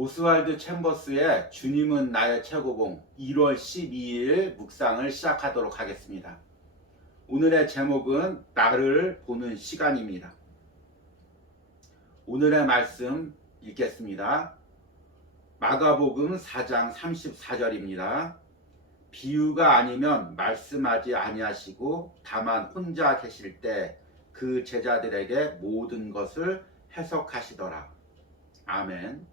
오스왈드 챔버스의 주님은 나의 최고봉 1월 12일 묵상을 시작하도록 하겠습니다. 오늘의 제목은 나를 보는 시간입니다. 오늘의 말씀 읽겠습니다. 마가복음 4장 34절입니다. 비유가 아니면 말씀하지 아니하시고 다만 혼자 계실 때 그 제자들에게 모든 것을 해석하시더라. 아멘.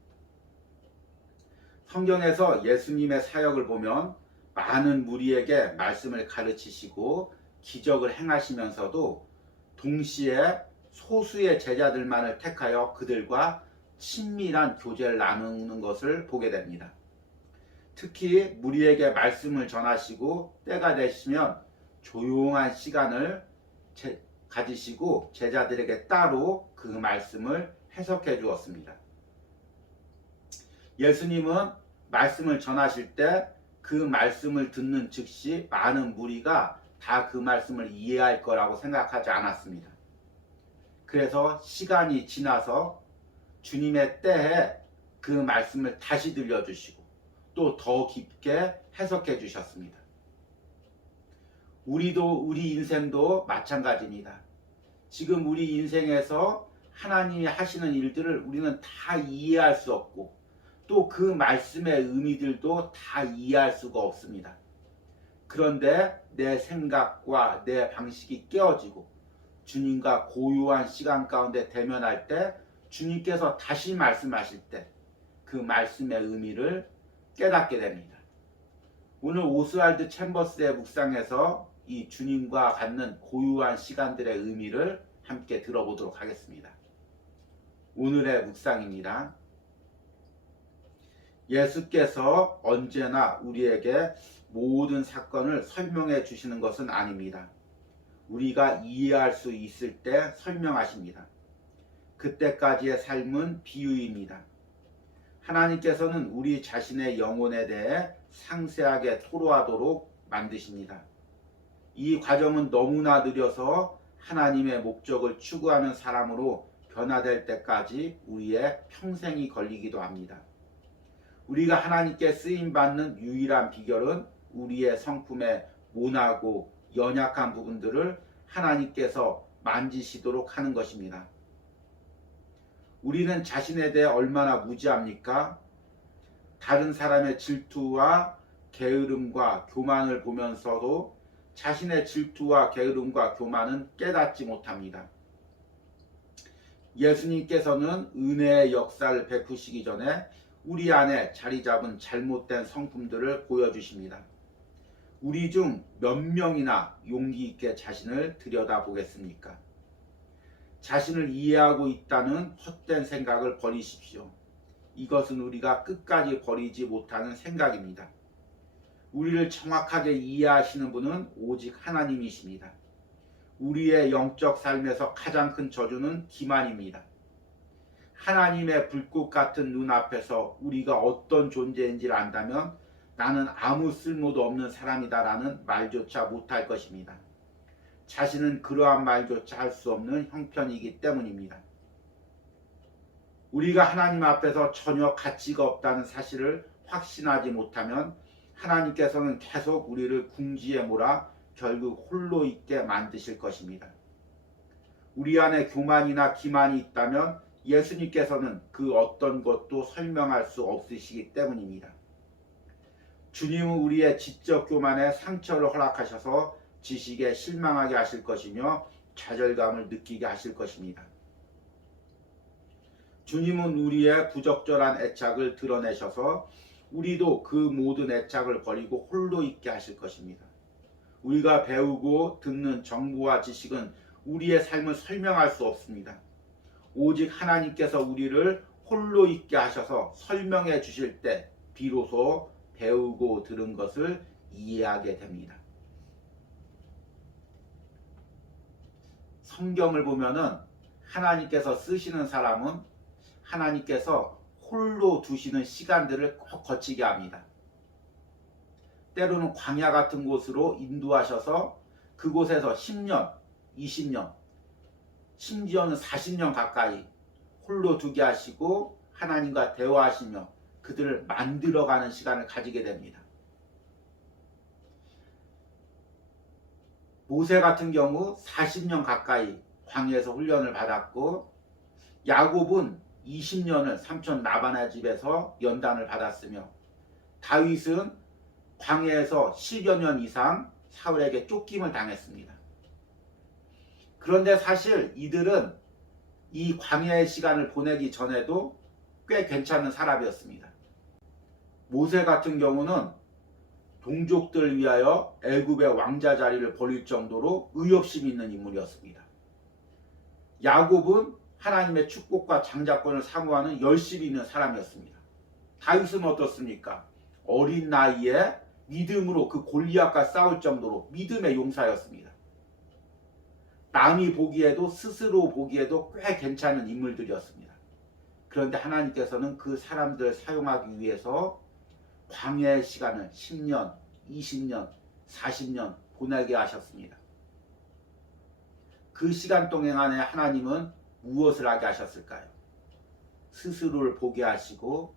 성경에서 예수님의 사역을 보면 많은 무리에게 말씀을 가르치시고 기적을 행하시면서도 동시에 소수의 제자들만을 택하여 그들과 친밀한 교제를 나누는 것을 보게 됩니다. 특히 무리에게 말씀을 전하시고 때가 되시면 조용한 시간을 가지시고 제자들에게 따로 그 말씀을 해석해 주었습니다. 예수님은 말씀을 전하실 때 그 말씀을 듣는 즉시 많은 무리가 다 그 말씀을 이해할 거라고 생각하지 않았습니다. 그래서 시간이 지나서 주님의 때에 그 말씀을 다시 들려주시고 또 더 깊게 해석해 주셨습니다. 우리 인생도 마찬가지입니다. 지금 우리 인생에서 하나님이 하시는 일들을 우리는 다 이해할 수 없고 또 그 말씀의 의미들도 다 이해할 수가 없습니다. 그런데 내 생각과 내 방식이 깨어지고 주님과 고요한 시간 가운데 대면할 때 주님께서 다시 말씀하실 때 그 말씀의 의미를 깨닫게 됩니다. 오늘 오스왈드 챔버스의 묵상에서 이 주님과 갖는 고요한 시간들의 의미를 함께 들어보도록 하겠습니다. 오늘의 묵상입니다. 예수께서 언제나 우리에게 모든 사건을 설명해 주시는 것은 아닙니다. 우리가 이해할 수 있을 때 설명하십니다. 그때까지의 삶은 비유입니다. 하나님께서는 우리 자신의 영혼에 대해 상세하게 토로하도록 만드십니다. 이 과정은 너무나 느려서 하나님의 목적을 추구하는 사람으로 변화될 때까지 우리의 평생이 걸리기도 합니다. 우리가 하나님께 쓰임받는 유일한 비결은 우리의 성품의 모나고 연약한 부분들을 하나님께서 만지시도록 하는 것입니다. 우리는 자신에 대해 얼마나 무지합니까? 다른 사람의 질투와 게으름과 교만을 보면서도 자신의 질투와 게으름과 교만은 깨닫지 못합니다. 예수님께서는 은혜의 역사를 베푸시기 전에 우리 안에 자리 잡은 잘못된 성품들을 보여주십니다. 우리 중 몇 명이나 용기 있게 자신을 들여다보겠습니까? 자신을 이해하고 있다는 헛된 생각을 버리십시오. 이것은 우리가 끝까지 버리지 못하는 생각입니다. 우리를 정확하게 이해하시는 분은 오직 하나님이십니다. 우리의 영적 삶에서 가장 큰 저주는 기만입니다. 하나님의 불꽃 같은 눈앞에서 우리가 어떤 존재인지를 안다면 나는 아무 쓸모도 없는 사람이다라는 말조차 못할 것입니다. 자신은 그러한 말조차 할 수 없는 형편이기 때문입니다. 우리가 하나님 앞에서 전혀 가치가 없다는 사실을 확신하지 못하면 하나님께서는 계속 우리를 궁지에 몰아 결국 홀로 있게 만드실 것입니다. 우리 안에 교만이나 기만이 있다면 예수님께서는 그 어떤 것도 설명할 수 없으시기 때문입니다. 주님은 우리의 지적 교만에 상처를 허락하셔서 지식에 실망하게 하실 것이며 좌절감을 느끼게 하실 것입니다. 주님은 우리의 부적절한 애착을 드러내셔서 우리도 그 모든 애착을 버리고 홀로 있게 하실 것입니다. 우리가 배우고 듣는 정보와 지식은 우리의 삶을 설명할 수 없습니다. 오직 하나님께서 우리를 홀로 있게 하셔서 설명해 주실 때 비로소 배우고 들은 것을 이해하게 됩니다. 성경을 보면은 하나님께서 쓰시는 사람은 하나님께서 홀로 두시는 시간들을 꼭 거치게 합니다. 때로는 광야 같은 곳으로 인도하셔서 그곳에서 10년, 20년, 심지어는 40년 가까이 홀로 두게 하시고 하나님과 대화하시며 그들을 만들어가는 시간을 가지게 됩니다. 모세 같은 경우 40년 가까이 광야에서 훈련을 받았고, 야곱은 20년을 삼촌 라반의 집에서 연단을 받았으며, 다윗은 광야에서 10여 년 이상 사울에게 쫓김을 당했습니다. 그런데 사실 이들은 이 광야의 시간을 보내기 전에도 꽤 괜찮은 사람이었습니다. 모세 같은 경우는 동족들 위하여 애굽의 왕자 자리를 버릴 정도로 의협심 있는 인물이었습니다. 야곱은 하나님의 축복과 장자권을 사모하는 열심이 있는 사람이었습니다. 다윗은 어떻습니까? 어린 나이에 믿음으로 그 골리앗과 싸울 정도로 믿음의 용사였습니다. 남이 보기에도 스스로 보기에도 꽤 괜찮은 인물들이었습니다. 그런데 하나님께서는 그 사람들을 사용하기 위해서 광야의 시간을 10년, 20년, 40년 보내게 하셨습니다. 그 시간 동안에 하나님은 무엇을 하게 하셨을까요? 스스로를 보게 하시고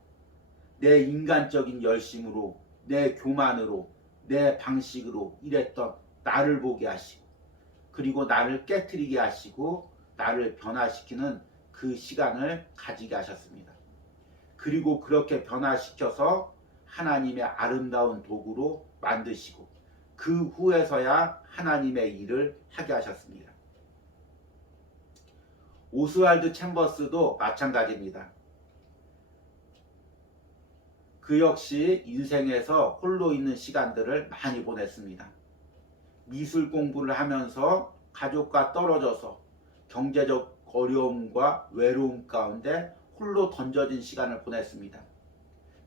내 인간적인 열심으로, 내 교만으로, 내 방식으로 일했던 나를 보게 하시고, 그리고 나를 깨트리게 하시고 나를 변화시키는 그 시간을 가지게 하셨습니다. 그리고 그렇게 변화시켜서 하나님의 아름다운 도구로 만드시고 그 후에서야 하나님의 일을 하게 하셨습니다. 오스왈드 챔버스도 마찬가지입니다. 그 역시 인생에서 홀로 있는 시간들을 많이 보냈습니다. 미술 공부를 하면서 가족과 떨어져서 경제적 어려움과 외로움 가운데 홀로 던져진 시간을 보냈습니다.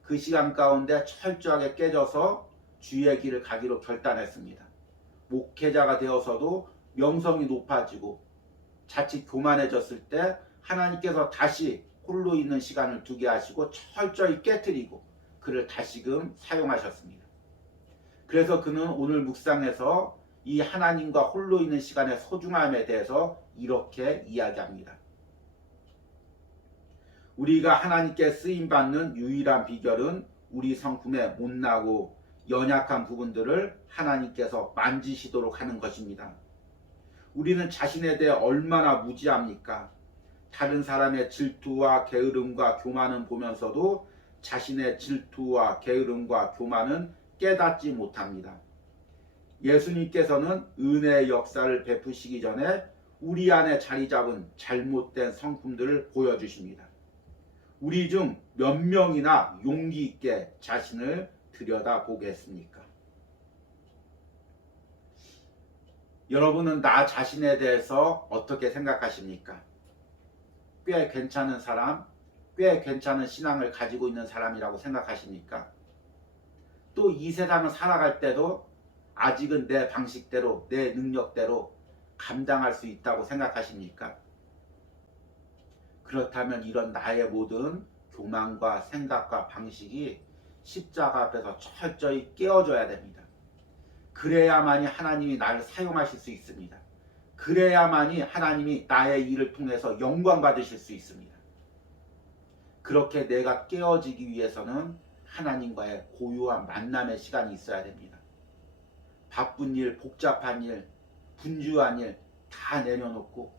그 시간 가운데 철저하게 깨져서 주의 길을 가기로 결단했습니다. 목회자가 되어서도 명성이 높아지고 자칫 교만해졌을 때 하나님께서 다시 홀로 있는 시간을 두게 하시고 철저히 깨트리고 그를 다시금 사용하셨습니다. 그래서 그는 오늘 묵상에서 이 하나님과 홀로 있는 시간의 소중함에 대해서 이렇게 이야기합니다. 우리가 하나님께 쓰임받는 유일한 비결은 우리 성품의 못나고 연약한 부분들을 하나님께서 만지시도록 하는 것입니다. 우리는 자신에 대해 얼마나 무지합니까? 다른 사람의 질투와 게으름과 교만은 보면서도 자신의 질투와 게으름과 교만은 깨닫지 못합니다. 예수님께서는 은혜의 역사를 베푸시기 전에 우리 안에 자리 잡은 잘못된 성품들을 보여주십니다. 우리 중 몇 명이나 용기 있게 자신을 들여다보겠습니까? 여러분은 나 자신에 대해서 어떻게 생각하십니까? 꽤 괜찮은 사람, 꽤 괜찮은 신앙을 가지고 있는 사람이라고 생각하십니까? 또 이 세상을 살아갈 때도 아직은 내 방식대로, 내 능력대로 감당할 수 있다고 생각하십니까? 그렇다면 이런 나의 모든 교만과 생각과 방식이 십자가 앞에서 철저히 깨어져야 됩니다. 그래야만이 하나님이 나를 사용하실 수 있습니다. 그래야만이 하나님이 나의 일을 통해서 영광 받으실 수 있습니다. 그렇게 내가 깨어지기 위해서는 하나님과의 고요한 만남의 시간이 있어야 됩니다. 바쁜 일, 복잡한 일, 분주한 일 다 내려놓고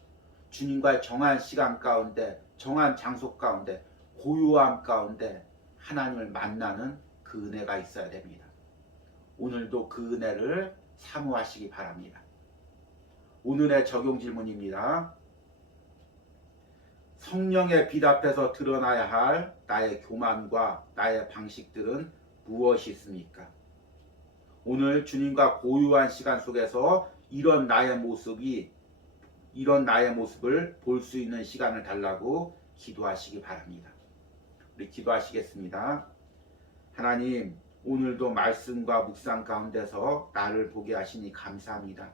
주님과의 정한 시간 가운데, 정한 장소 가운데, 고요함 가운데 하나님을 만나는 그 은혜가 있어야 됩니다. 오늘도 그 은혜를 사모하시기 바랍니다. 오늘의 적용 질문입니다. 성령의 빛 앞에서 드러나야 할 나의 교만과 나의 방식들은 무엇이 있습니까? 오늘 주님과 고요한 시간 속에서 이런 나의 모습을 볼 수 있는 시간을 달라고 기도하시기 바랍니다. 우리 기도하시겠습니다. 하나님, 오늘도 말씀과 묵상 가운데서 나를 보게 하시니 감사합니다.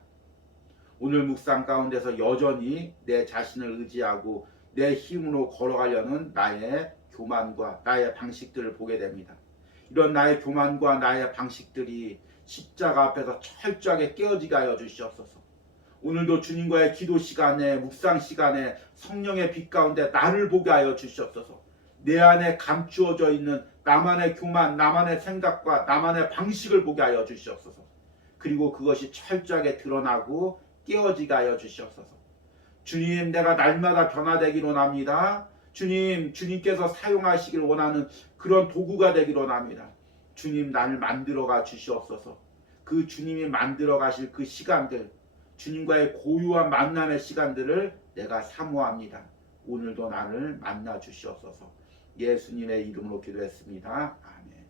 오늘 묵상 가운데서 여전히 내 자신을 의지하고 내 힘으로 걸어가려는 나의 교만과 나의 방식들을 보게 됩니다. 이런 나의 교만과 나의 방식들이 십자가 앞에서 철저하게 깨어지게 하여 주시옵소서. 오늘도 주님과의 기도 시간에, 묵상 시간에 성령의 빛 가운데 나를 보게 하여 주시옵소서. 내 안에 감추어져 있는 나만의 교만, 나만의 생각과 나만의 방식을 보게 하여 주시옵소서. 그리고 그것이 철저하게 드러나고 깨어지게 하여 주시옵소서. 주님, 내가 날마다 변화되기를 원합니다. 주님, 주님께서 사용하시길 원하는 그런 도구가 되기를 원합니다. 주님, 나를 만들어가 주시옵소서. 그 주님이 만들어 가실 그 시간들, 주님과의 고유한 만남의 시간들을 내가 사모합니다. 오늘도 나를 만나 주시옵소서. 예수님의 이름으로 기도했습니다. 아멘.